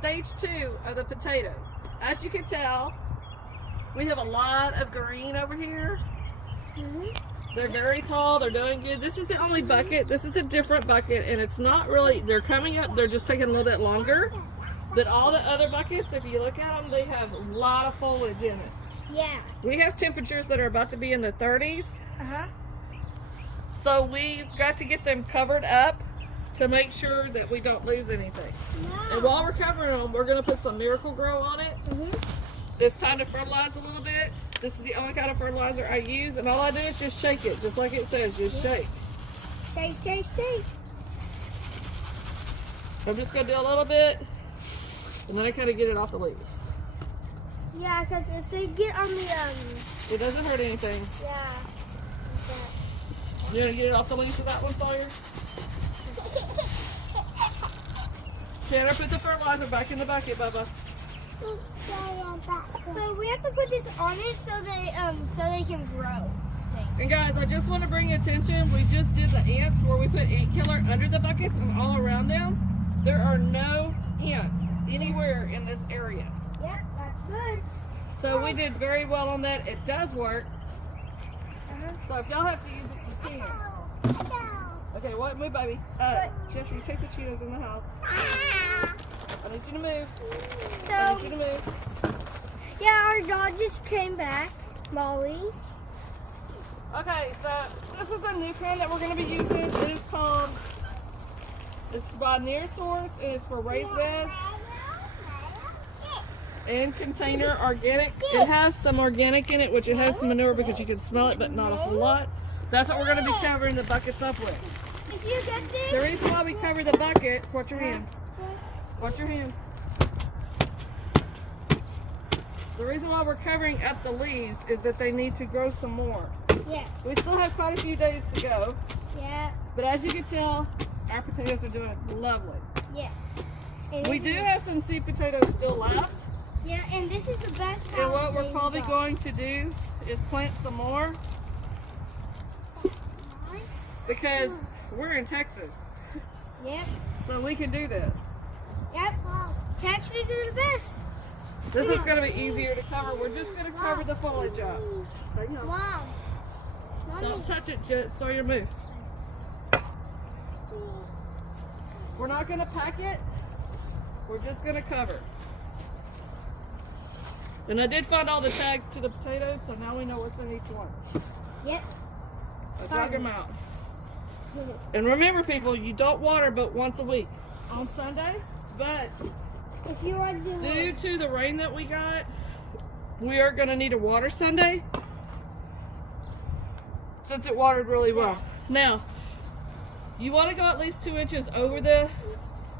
stage 2 of the potatoes. As you can tell, we have a lot of green over here. They're very tall. They're doing good. This is the only bucket. This is a different bucket, and it's not really, they're coming up. They're just taking a little bit longer. But all the other buckets, if you look at them, they have a lot of foliage in it. Yeah. We have temperatures that are about to be in the 30s. So we've got to get them covered up to make sure that we don't lose anything. No. And while we're covering them, we're going to put some Miracle Grow on it. It's time to fertilize a little bit. This is the only kind of fertilizer I use, and all I do is just shake it, just like it says, just shake. Shake, shake, shake. I'm just going to do a little bit, and then I kind of get it off the leaves. Yeah, because if they get on the, It doesn't hurt anything. yeah. You going to get it off the leaves with that one, Sawyer? Tanner, put the fertilizer back in the bucket, Bubba. So we have to put this on it so they can grow. And guys, I just want to bring your attention. We just did the ants where we put ant killer under the buckets and all around them. There are no ants anywhere in this area. Yep, that's good. So we did very well on that. It does work. So if y'all have to use it, you can. Okay, what? Move, baby. Jesse, take the Cheetos in the house. I need you to move. I need you to move. Yeah, our dog just came back, Molly. Okay, so this is a new kind that we're going to be using. It is called, it's by Near Source, and it's for raised beds and container organic. It has some organic in it, which it has some manure because you can smell it, but not a whole lot. That's what we're going to be covering the buckets up with. If you get this, The reason why we cover the buckets, watch your hands. Watch your hands. The reason why we're covering up the leaves is that they need to grow some more. yeah, We still have quite a few days to go, yeah, but as you can tell, our potatoes are doing lovely. yeah. And We this do is- have some seed potatoes still left, Yeah, and this is the best. and what we're house probably they've going to do is plant some more because we're in Texas, got. Yep, so we can do this. yep. Texas is the best. This is going to be easier to cover. We're just going to cover the foliage up. Wow. Don't touch it, just so you move. We're not going to pack it. We're just going to cover. And I did find all the tags to the potatoes, so now we know what's in each one. Yep. So drag them out. And remember, people, you don't water but once a week on Sunday. But If you want to do due to the rain that we got, we are going to need a water Sunday since it watered really well. Now, you want to go at least 2 inches over the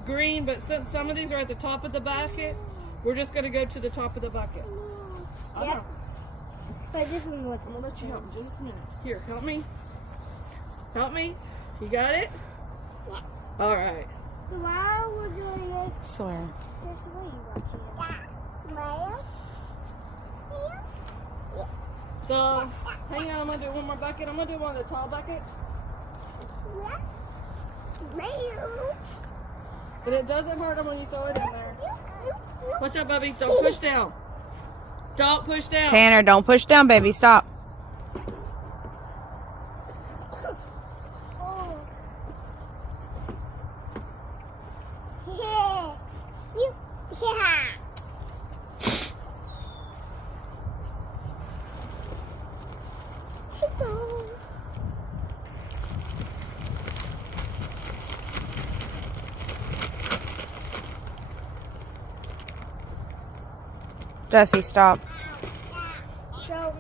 green, but since some of these are at the top of the bucket, we're just going to go to the top of the bucket. Yep. But this one was. I'm going to let you help in just a minute. Here, help me. Help me. You got it? Yeah. All right. So while we're doing this, Sawyer. Jesse, what are you watching? Yeah. So, hang on. I'm going to do one more bucket. I'm going to do one of the tall buckets. But it doesn't hurt them when you throw it in there. Watch out, Bubby. Don't push down. Don't push down. Tanner, don't push down, baby. Stop. Jesse, stop. So,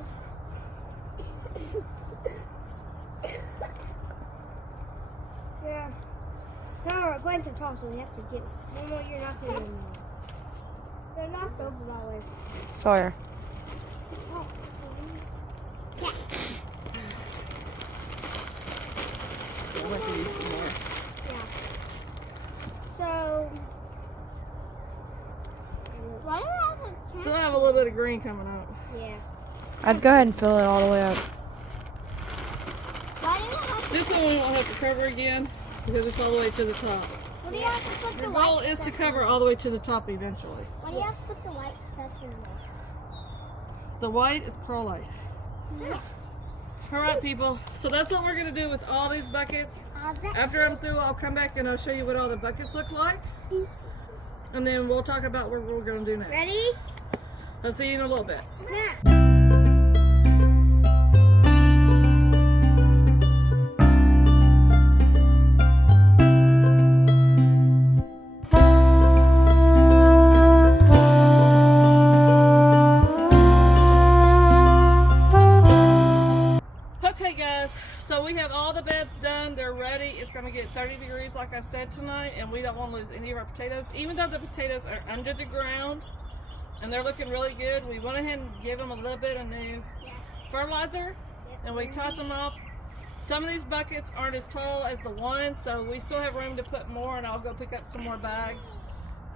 yeah. So our plants are tall, so we have to get. No, you're not doing anymore. They're not over that way. Sawyer. Yeah. I'm going to use some more. Yeah. So. Why do I have a Still have a little bit of green coming up. Yeah. I'd go ahead and fill it all the way up. Why do I have This one we won't have to cover again because it's all the way to the top. What do you have to put The the goal white is to stuff cover all the way to the top eventually. Why do you have to put the white stuff in there? The white is perlite. All right, people. So that's what we're gonna do with all these buckets. After I'm through, I'll come back and I'll show you what all the buckets look like. And then we'll talk about what we're gonna do next. Ready? I'll see you in a little bit. Yeah. Okay guys, so we have all the beds done. They're ready. It's going to get 30 degrees like I said tonight, and we don't want to lose any of our potatoes. Even though the potatoes are under the ground and they're looking really good, we went ahead and gave them a little bit of new fertilizer and we topped them off. Some of these buckets aren't as tall as the one, so we still have room to put more, and I'll go pick up some more bags.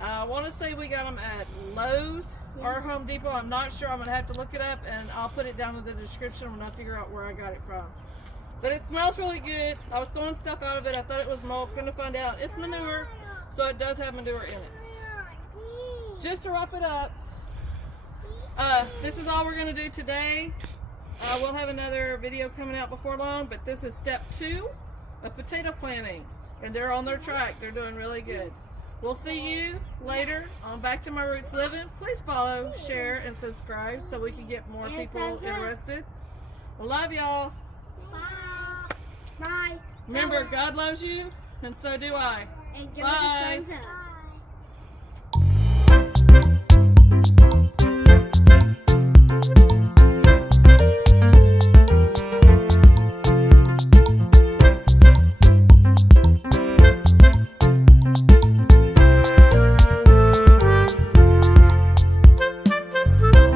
I want to say we got them at Lowe's or Home Depot. I'm not sure. I'm going to have to look it up, and I'll put it down in the description when I figure out where I got it from. But it smells really good. I was throwing stuff out of it. I thought it was mold. Couldn't find out. It's manure, so it does have manure in it. Just to wrap it up, this is all we're going to do today. We'll have another video coming out before long, but this is step 2 of potato planting, and they're on their track. They're doing really good. We'll see you later on Back to My Roots Living. Please follow, share, and subscribe so we can get more people interested. I love y'all. Bye. Bye. Remember, God loves you, and so do I. And give us a Bye. thumbs up.